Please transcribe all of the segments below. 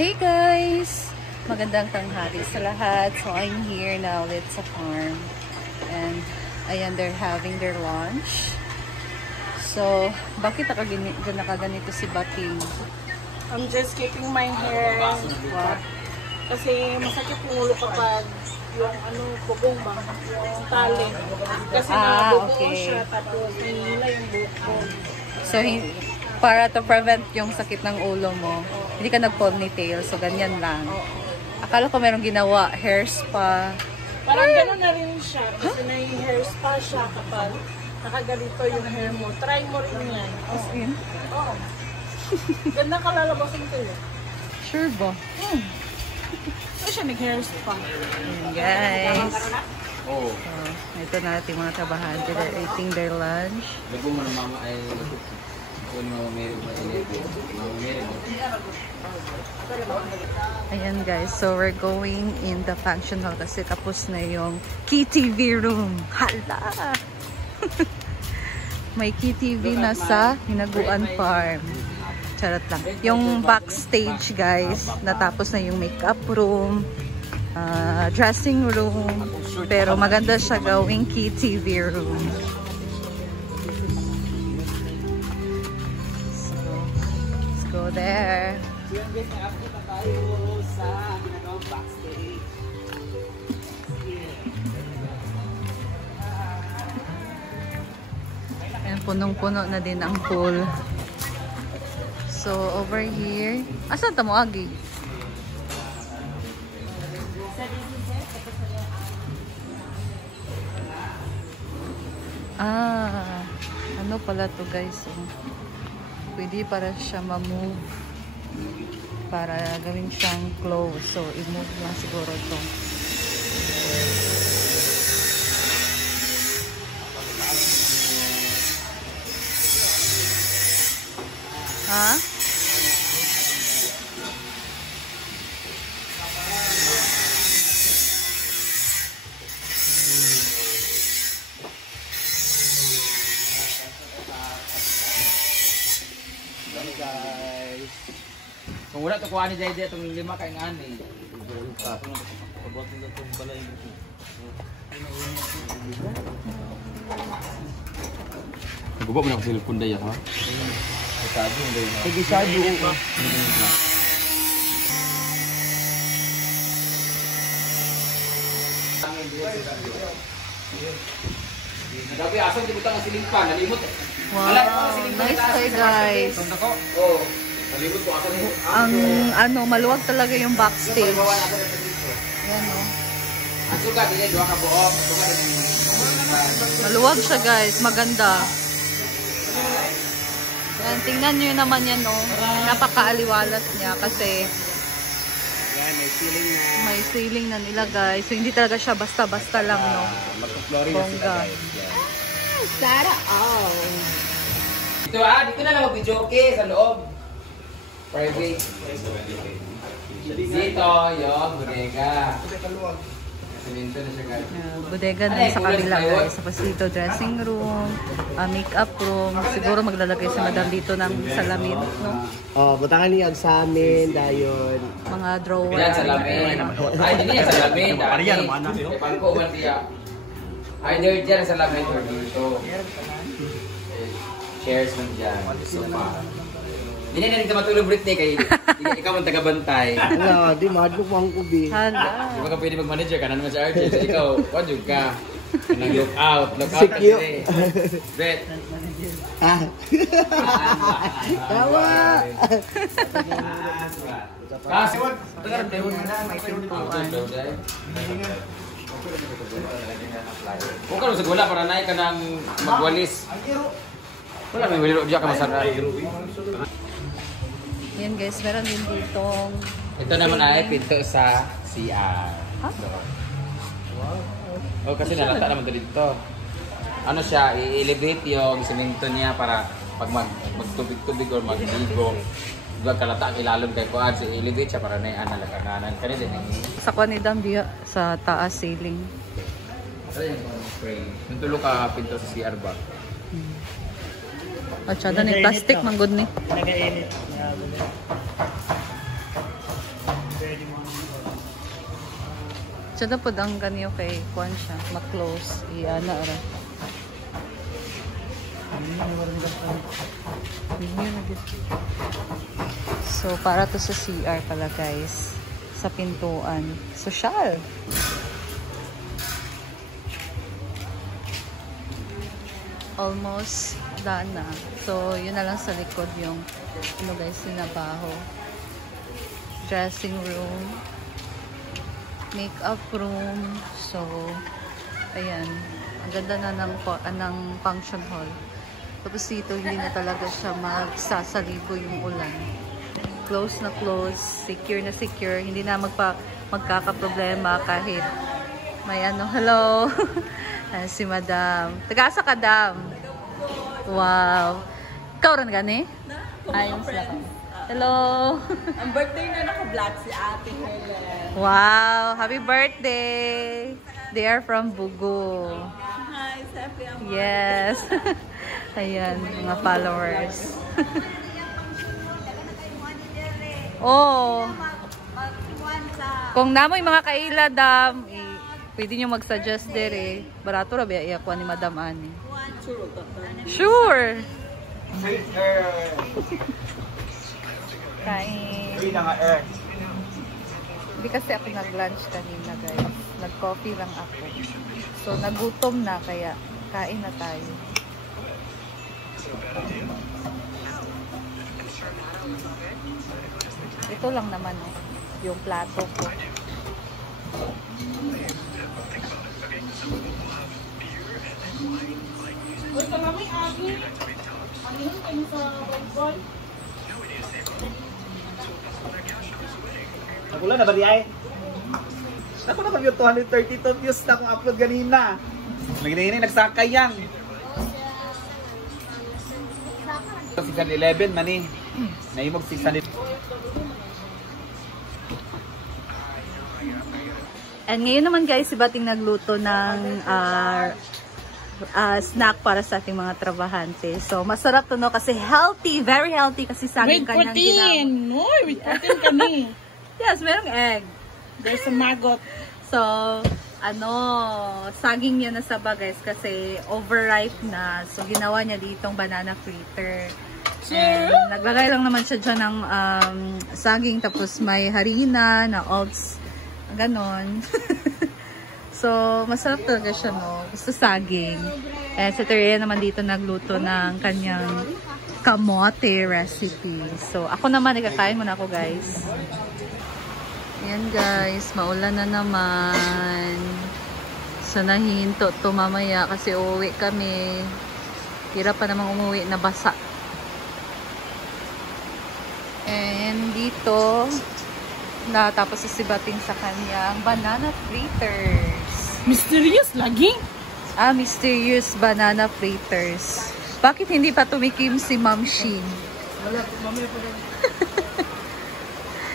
Hey guys! Magandang tanghali sa lahat. So I'm here now ulit sa farm. And ayan, they're having their lunch. So, bakit nakaganito si Bating? I'm just keeping my hair. Wow. Kasi masakit yung ulo kapag yung bubong ba? Yung tali. Kasi nabubuo siya tapos hinila yung buhok ko. So, para to prevent yung sakit ng ulo mo, hindi ka nag-ponytail. So, ganyan lang. Akala ko merong ginawa, hair spa. Parang gano'n na rin siya. Kasi may hair spa siya kapag nakaganito yung hair mo. Try mo rin yan. As in? Oo. Ganda ka lalabasin ko yun. Sure ba? Ito siya nag-hair spa. Ayan guys. So, ito na ating mga trabahante. They're eating their lunch. Ayan guys, so we're going in the function hall kasi tapos na yung KTV room. Hala! May KTV na sa Hinaguan Farm. Charot lang. Yung backstage guys, natapos na yung makeup room, dressing room, pero maganda siya gawing KTV room. Go there. Ayan, punong-puno na din ang pool. So, over here. Asan tamo agi? Ano pala to guys? Pwede para siya ma-move para gawin siyang close. So, i-move lang siguro ito. Ha? Guys, kung wala ito kuha ni Jayde itong 5 kain ani nagubo mo na kasi lupon daya ha? Sige sado nagabi asang dibutang ang silingpan nalimot Wow, nice toy guys. Ang maluwag talaga yung backstage. Yan o. Maluwag siya guys, maganda. Yan, tingnan nyo naman yan o. Napakaaliwalas niya kasi may ceiling na nila guys. So hindi talaga siya basta-basta lang no. Bongga. Sana all. Dito dito na lang mag-video sa loob. Private. Dito, yung bodega. Dito na siya guys. Bodega na sa kabila guys. Tapos dito dressing room, makeup room. Siguro maglalagay si madam dito ng salamin, no? Oh, butangan niya sa amin dayon. Mga drawer. Yan salamin. Ay, hindi yan salamin. Ariya naman na. Pangko man diya. Either dyan sa lamin or dito. Shares man dyan. Sofa. Hindi na dito matulog Britney kay ikaw ang tagabantay. Wala, di mahadlok mo ang kubi. Hala. Di ba ka pwede mag-manager ka na naman sa RJ. So ikaw, wadyo ka. Nag-look out. Look out ka Secure. kasi. Bet. Ah. Tawa. Kasi, May pintuan. kung ka sa gula para naik ka ng magwalis. Wala may waliro diya ka masarap. Yan guys, meron din ditong Ito naman ay pinto sa CR. Oh, kasi nalata naman dito. Ano siya, i-elevate yung semento niya para pag magtubig-tubig or magligo. Huwag kalata ang ilalong kay Kuad. So, i-elevate siya para na yung analakanan. Kanina din sa Kwanidam diya sa taas ceiling. Ano yung spray? Yung tulo ka pinto sa CR ba? At siya, ni plastic, manggod ni. Diyan na po ang kanyo kay Kwan siya. Ma-close. Iana ara. So, para to sa CR pala guys. Sa pintuan. Social. Almost daan na. So, yun na lang sa likod yung ano guys, sinabaho. Dressing room. Makeup room. So, ayan. Ang ganda na ng function hall. Tapos dito, hindi na talaga siya magsasaligo yung ulan. Close na close. Secure na secure. Hindi na magkakaproblema kahit may ano. Hello! Si Madam. Tagasa ka, Dam. Wow. Ikaw rin gani? Ayos lang. Hello! Ang birthday na naka-vlog si Ate Helen. Wow! Happy birthday! They are from Bugo. Hi, happy birthday. Yes. Ayan, mga followers. Oh. Kung namoy mga kaila, Dam, pwede nyo mag-suggest there eh. Barato ra ba iyakuha ni Madam Ani? Sure! Kain. Hindi kasi ako nag-lunch kanina guys. Nag-coffee lang ako. So, nagutom na kaya kain na tayo. Ito lang naman eh. Yung plato ko. Uy, kami Agi. Ano yun? Kayo sa volleyball? Nakula na ba di ay? Ako na mag 232 views na akong upload ganina. Lagi na yun, nagsakay yan. 611 man eh. Naimog 600. And ngayon naman guys, si Bating nagluto ng snack para sa ating mga trabahante. So, masarap to no kasi healthy, very healthy kasi saging kanyang ginamit. No, with protein kami. Yes, merong egg. There's a maggot. So, saging niya na saba guys kasi overripe na. So, ginawa niya ditong banana fritter. And naglagay lang naman siya dyan ng saging tapos may harina na oats. Ganon. So, masarap talaga siya, no? Gusto saging. And si Terea naman dito nagluto ng kanyang kamote recipe. So, ako naman, ikakain muna ako, guys. Ayan, guys. Maulan na naman. So, nahinto to mamaya kasi uuwi kami. Hirap pa namang umuwi na basa. And dito, natapos si Bating sa kanyang banana fritters. Mysterious lagi? Mysterious banana fritters. Bakit hindi pa tumikim si Ma'am Shin?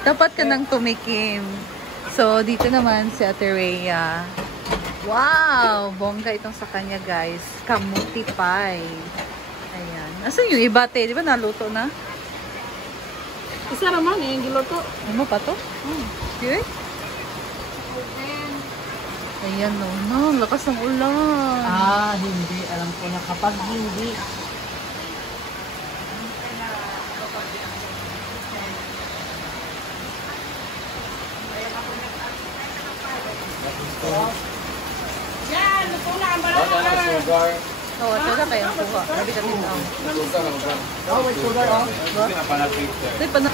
Dapat ka nang tumikim. So, dito naman si Ate Rhea. Wow! Bongga itong sa kanya, guys. Kamuti pie. Ayan. Asan yung iba, te? Di ba naluto na? Isa naman eh, yung giluto. Ano pa to? Okay. Ayan no, lakas ng ulan. Hindi. Alam ko na kapag hindi. Yan, luto na ang banana. Sugar. Oo, talaga kayang kuha. Grabe ka din daw. Sugar ang brand. With sugar, Ay, pa na.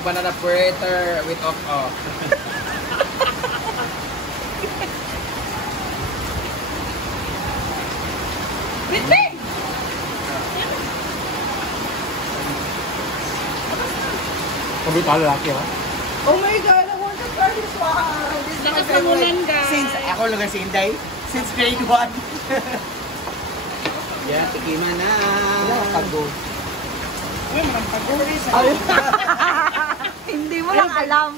Banana fritter with off. Bitin! Sabi ka lalaki ha? Oh my God, I want to try this one. This is my favorite. Since ako lang si Inday, since grade 1. Yeah, tikiman na. Pagod. Uy, marang pagod. Hindi mo lang alam.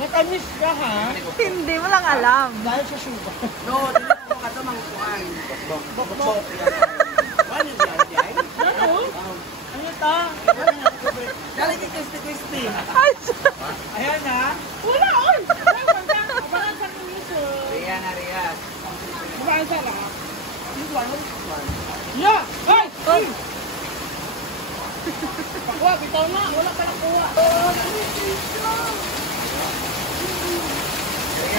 Matamis ka ha? Hindi mo lang alam. Dahil sa sugar. No, dili ko katamang kuan. Bok. Ano yan, Jay? Ano? Ano ta? Dali ka crispy. Ayan na. Wala oh! asa na. Yeah! Hey! Hey! Pakuha, bitaw na. Wala pa nakuha.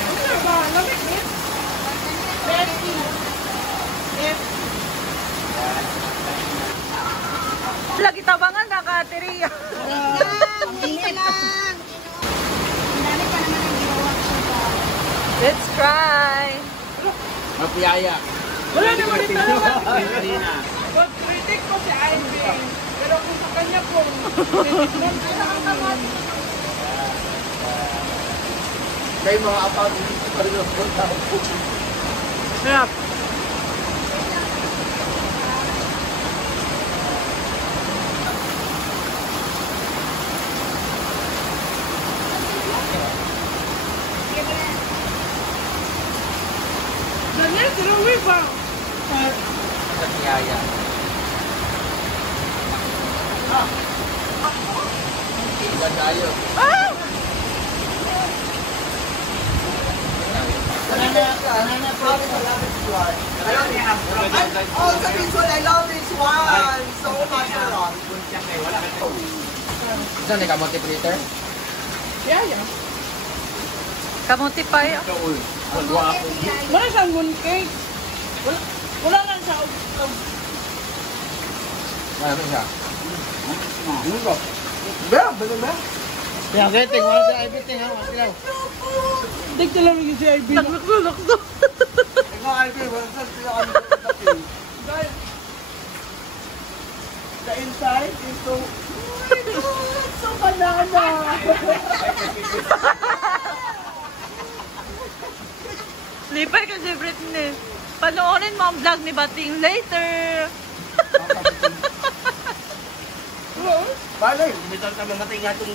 Ano ba? Lamig eh? Betty. Yes. Lagi tabangan na ka, Teria. Hindi lang. Dami pa naman ang ginawa ko. Let's try. Mapiyaya. Wala naman ito naman. Kanina. Pag-critic ko si Ivy. Pero kung sa kanya kung critic mo, kailangan naman. Kayo mga apag, hindi pa rin ako tao. Sarap. Daniel, tinuwi ba? Mapiyaya. Iba tayo. Oh, sa Bicol, I love this one! So much love! Saan ni kamote Peter? Yeah, yeah. Kamuti pa yun. Wala siyang mooncake. Wala lang siya. Ano siya? Kaya getting, wala sa everything ha, masilaw. Tignan lang yung si Ivy. Naglukso-lukso. Ikaw, Ivy, wala sa sila kami kapatid. Guys, the inside is so... Oh my God! So banana! Lipay ka si Britney. Panoorin mo ang vlog ni Bating later. Balik, may tawag ka mamatay nga itong